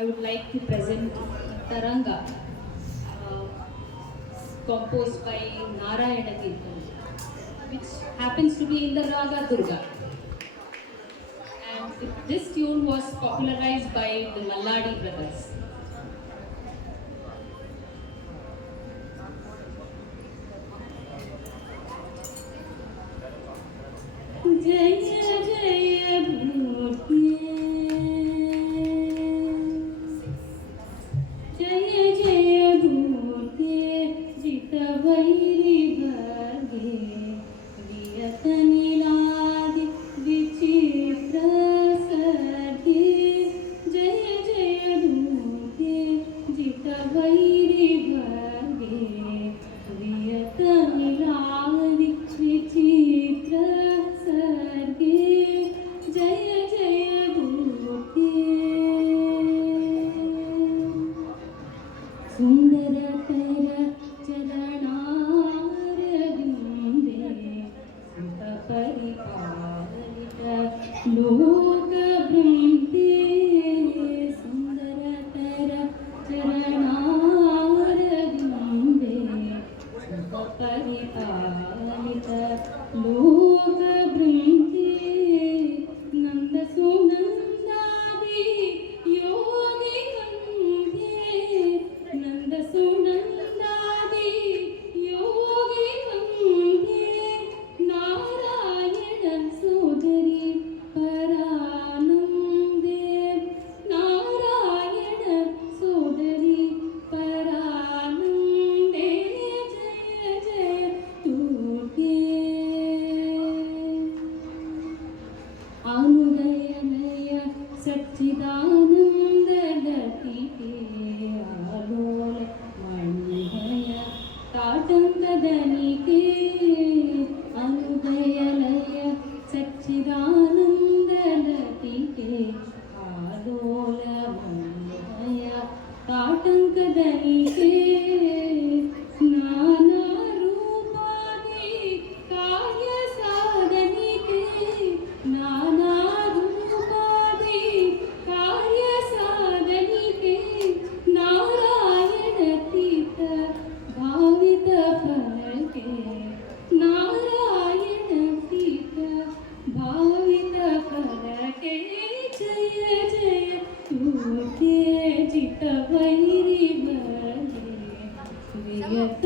I would like to present Taranga, uh, composed by Narayana Kirtan, which happens to be in the Raga Durga. And this tune was popularized by the Malladi brothers. Jaya Jaya Bhutye, Jaya Jaya Bhutye, Jita Vairi Bhage, Viyataniladi Vichitra Sarge, Jaya Jaya Bhutye, Jita Vairi Bhage, Viyataniladi Vichitra Sarge, Jaya Jaya Bhutye. सुंदरतर चरणारविंदे सुखपरिपालित लोकवृंदे सुंदरतर चरणारविंदे सुखपरिपालित लोकवृंदे नंद सुनंदादि योगी वंदे नंद सुनंदादि योगी वंदे नारायण सोदरी परानंदे नारायण सोदरी परानंदे जय जय तुगे अनुदयनय सच्चिदानंद लतिके आलोल मणिभय ताटंकदनिके अनुदयनय सच्चिदानंद लतिके आलोल मणिभय ताटंकदनिके नाना रूपादि कार्य साधनिके नाना रूपादि कार्य साधनिके नारायण तीर्थ भावित फलके नारायण तीर्थ भावित फलके जय जय तुके जित वैरि बगे वियत